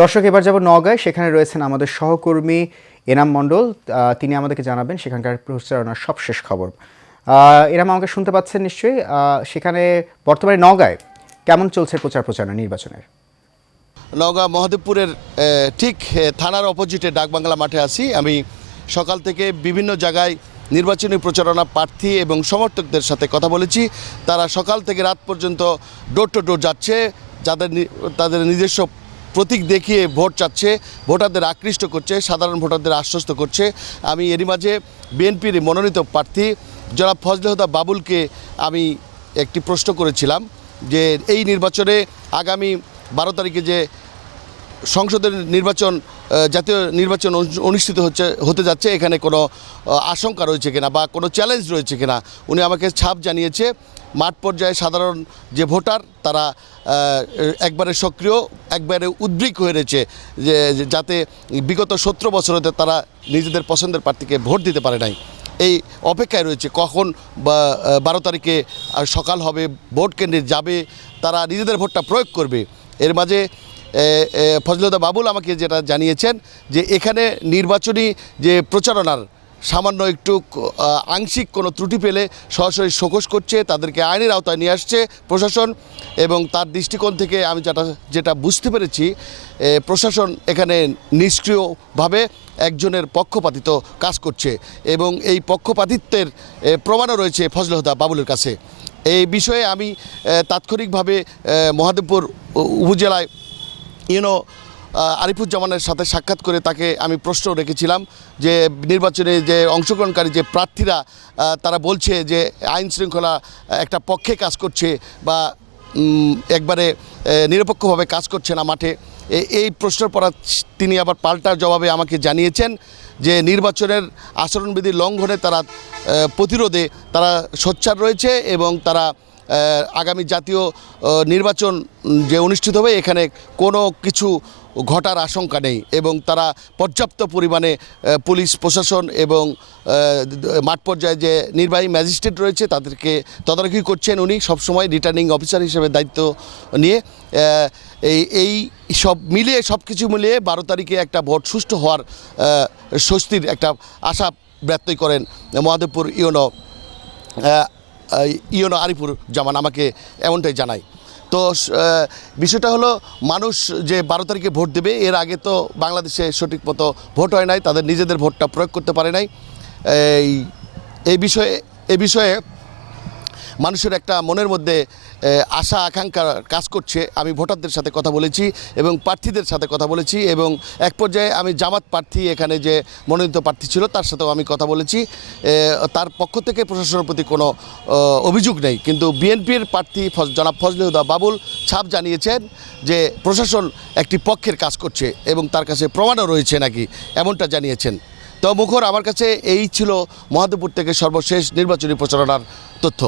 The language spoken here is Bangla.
দর্শক, এবার যাব নওগাঁয়। সেখানে রয়েছেন আমাদের সহকর্মী এনাম মণ্ডল। তিনি আমাদেরকে জানাবেন সেখানকার প্রচারণার সবশেষ খবর। এনাম, আমাকে শুনতে পাচ্ছেন নিশ্চয়ই? সেখানে বর্তমানে নওগাঁয় কেমন চলছে প্রচারণা নির্বাচনের? নওগাঁ মহাদেবপুরের ঠিক থানার অপোজিটে ডাকবাংলা মাঠে আছি আমি। সকাল থেকে বিভিন্ন জায়গায় নির্বাচনী প্রচারণা প্রার্থী এবং সমর্থকদের সাথে কথা বলেছি। তারা সকাল থেকে রাত পর্যন্ত ডোর টু ডোর যাচ্ছে, তাদের নিজস্ব প্রতীক দেখিয়ে ভোট চাচ্ছে, ভোটারদের আকৃষ্ট করছে, সাধারণ ভোটারদের আশ্বস্ত করছে। আমি এরই মাঝে বিএনপির মনোনীত প্রার্থী জনাব ফজলে হুদা বাবুলকে আমি একটি প্রশ্ন করেছিলাম যে এই নির্বাচনে আগামী 12 তারিখে যে সংসদের নির্বাচন, জাতীয় নির্বাচন অনুষ্ঠিত হতে যাচ্ছে, এখানে কোনো আশঙ্কা রয়েছে কিনা বা কোনো চ্যালেঞ্জ রয়েছে কিনা। উনি আমাকে ছাপ জানিয়েছে মাঠ পর্যায়ে সাধারণ যে ভোটার তারা একবারে সক্রিয়, একবারে উদ্বিগ্ন হয়ে রয়েছে যে যাতে বিগত 17 বছর হতে তারা নিজেদের পছন্দের প্রার্থীকে ভোট দিতে পারে নাই। এই অপেক্ষায় রয়েছে কখন 12 তারিখে সকাল হবে, ভোট কেন্দ্রে যাবে, তারা নিজেদের ভোটটা প্রয়োগ করবে। এর মাঝে ফজলে হুদা বাবুল আমাকে যেটা জানিয়েছেন যে এখানে নির্বাচনী যে প্রচারণার সামান্য একটু আংশিক কোনো ত্রুটি পেলে সরাসরি শোকস করছে, তাদেরকে আইনের আওতায় নিয়ে আসছে প্রশাসন। এবং তার দৃষ্টিকোণ থেকে আমি যেটা বুঝতে পেরেছি, প্রশাসন এখানে নিষ্ক্রিয়ভাবে একজনের পক্ষপাতিত্ব কাজ করছে এবং এই পক্ষপাতিত্বের প্রমাণও রয়েছে ফজলে হুদা বাবুলের কাছে। এই বিষয়ে আমি তাৎক্ষণিকভাবে মহাদেবপুর উপজেলায় আরিফুজ্জামানের সাথে সাক্ষাৎ করে তাকে আমি প্রশ্ন রেখেছিলাম যে নির্বাচনে যে অংশগ্রহণকারী যে প্রার্থীরা তারা বলছে যে আইন শৃঙ্খলা একটা পক্ষে কাজ করছে বা একবারে নিরপেক্ষভাবে কাজ করছে না মাঠে। এই প্রশ্নের পর তিনি আবার পাল্টা জবাবে আমাকে জানিয়েছেন যে নির্বাচনের আচরণবিধি লঙ্ঘনে তারা প্রতিরোধে তারা সোচ্চার রয়েছে এবং তারা আগামী জাতীয় নির্বাচন যে অনুষ্ঠিত হবে এখানে কোনো কিছু ঘটার আশঙ্কা নেই এবং তারা পর্যাপ্ত পরিমাণে পুলিশ প্রশাসন এবং মাঠ পর্যায়ে যে নির্বাহী ম্যাজিস্ট্রেট রয়েছে তাদেরকে তদারকি করছেন। উনি সবসময় রিটার্নিং অফিসার হিসেবে দায়িত্ব নিয়ে এই সব কিছু মিলিয়ে 12 তারিখে একটা ভোট সুষ্ঠু হওয়ার স্বস্তির একটা আশা ব্যক্ত করেন মহাদেবপুর ইউনো আরিফুর জামান আমাকে এমনটাই জানায়। তো বিষয়টা হলো মানুষ যে 12 তারিখে ভোট দেবে, এর আগে তো বাংলাদেশে সঠিক মতো ভোট হয় নাই, তাদের নিজেদের ভোটটা প্রয়োগ করতে পারে নাই। এই বিষয়ে মানুষের একটা মনের মধ্যে আশা আকাঙ্ক্ষা কাজ করছে। আমি ভোটারদের সাথে কথা বলেছি এবং প্রার্থীদের সাথে কথা বলেছি এবং এক পর্যায়ে আমি জামাত প্রার্থী এখানে যে মনোনীত প্রার্থী ছিল তার সাথেও আমি কথা বলেছি। তার পক্ষ থেকে প্রশাসনের প্রতি কোনো অভিযোগ নেই, কিন্তু বিএনপির প্রার্থী জনাব ফজলে হুদা বাবুল ছাপ জানিয়েছেন যে প্রশাসন একটি পক্ষের কাজ করছে এবং তার কাছে প্রমাণও রয়েছে নাকি, এমনটা জানিয়েছেন। তো মুখর, আমার কাছে এই ছিল মহাদেবপুর থেকে সর্বশেষ নির্বাচনী প্রচারণার তথ্য।